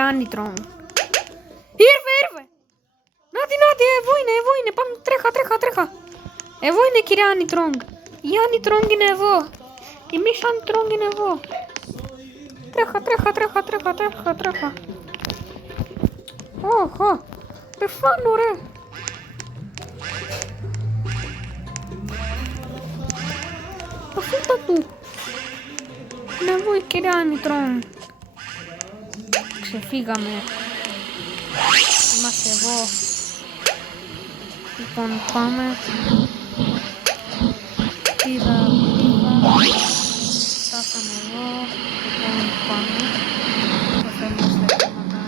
Άνιτρον. Ήρθε! Νάτι, εδώ είναι, πάμε, τρέχα. Εδώ είναι κύριε Άνιτρον. Η Άνιτρον είναι εδώ. Η Miss Άνιτρον είναι εδώ. Τρέχα. Οχ, πεθάνω ρε. Αφήτα του. Είναι εδώ η κυρία Άνιτρον. Ξεφύγαμε. Είμαστε εδώ. Λοιπόν, πάμε. Πήγα. Φτάσαμε εδώ. Λοιπόν, πάμε. Θα φέρουμε στα θέματα.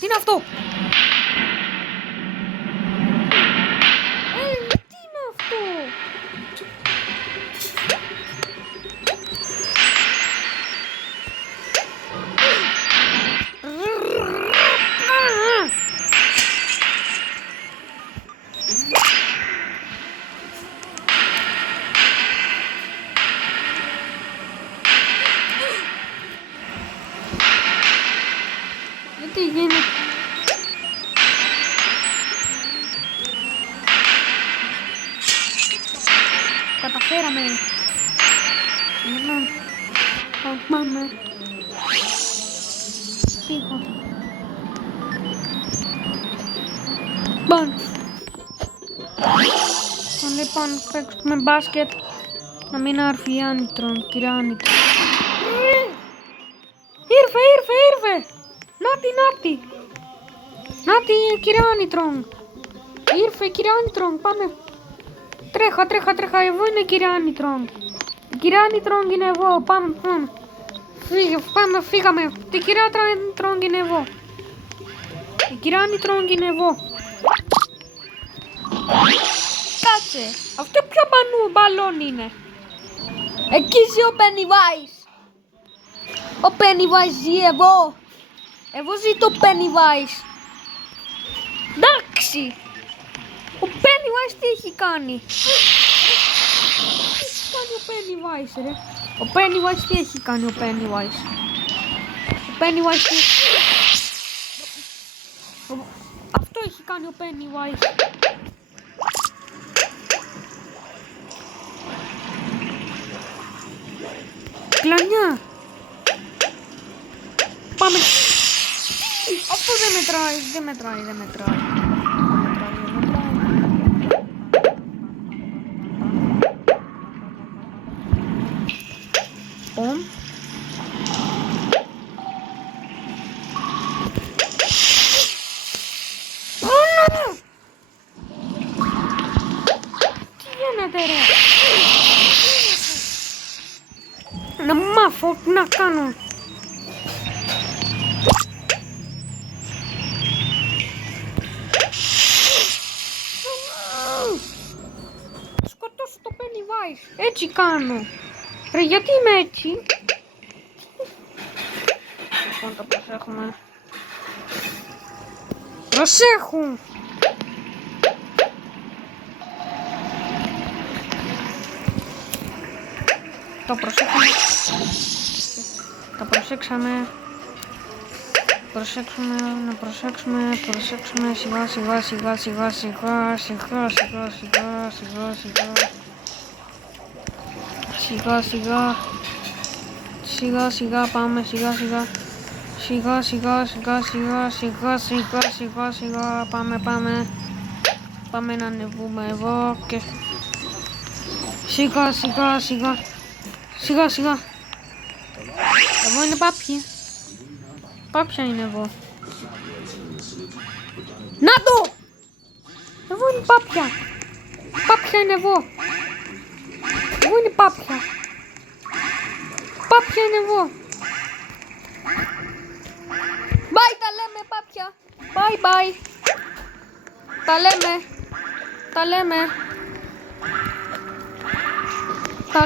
Τι είναι αυτό? Τι γίνεται? Καταφέραμε. Λοιπόν, πάμε. Πήγα. Λοιπόν, παίξουμε μπάσκετ. Να μην έρθει η Άνιτρον, κυρία Άνιτρον. Ήρθε! Νάτι, κυρία Άνιτρον. Ήρθε, κυρία Άνιτρον, πάμε. Τρέχα, εδώ είναι η κυρία Άνιτρον. Η κυρία Άνιτρον είναι εδώ, πάμε. Φύγαμε. Η κυρία Άνιτρον είναι εδώ. Η κυρία Άνιτρον είναι εδώ. Κάτσε, αυτό ποιο μπαλόν είναι? Εκεί ζει ο Pennywise. Ο Pennywise ζει εδώ. Εγώ ζει το Pennywise. Εντάξει. Ο Pennywise τι έχει κάνει? Τι έχει κάνει ο Pennywise ρε? Ο Pennywise τι έχει κάνει ο Pennywise? Αυτό έχει κάνει ο Pennywise. Κλανιά. Πάμε. Αυτό δεν μετράει. Τι γίνεται ρε? Να μάθω τι να κάνω. Σκοτώσω το Pennywise. Έτσι κάνω. Ρε γιατί είμαι έτσι? Λοιπόν το προσέχουμε. Προσέχουν. Το προσέχουμε. Το προσέξαμε. Να προσέξουμε σιγά πάμε σιγά πάμε να ανεβούμε εδώ και σιγά εδώ είναι πάπια είναι εδώ. Να το! Εδώ είναι πάπια είναι εδώ. Εδώ είναι πάπια είναι εδώ. Bye, τα λέμε πάπια. Bye. Τα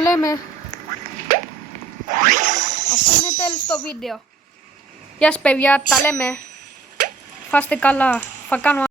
λέμε. Αυτό είναι τέλος το βίντεο. Γεια σας παιδιά, τα λέμε. Φάστε καλά. Θα κάνω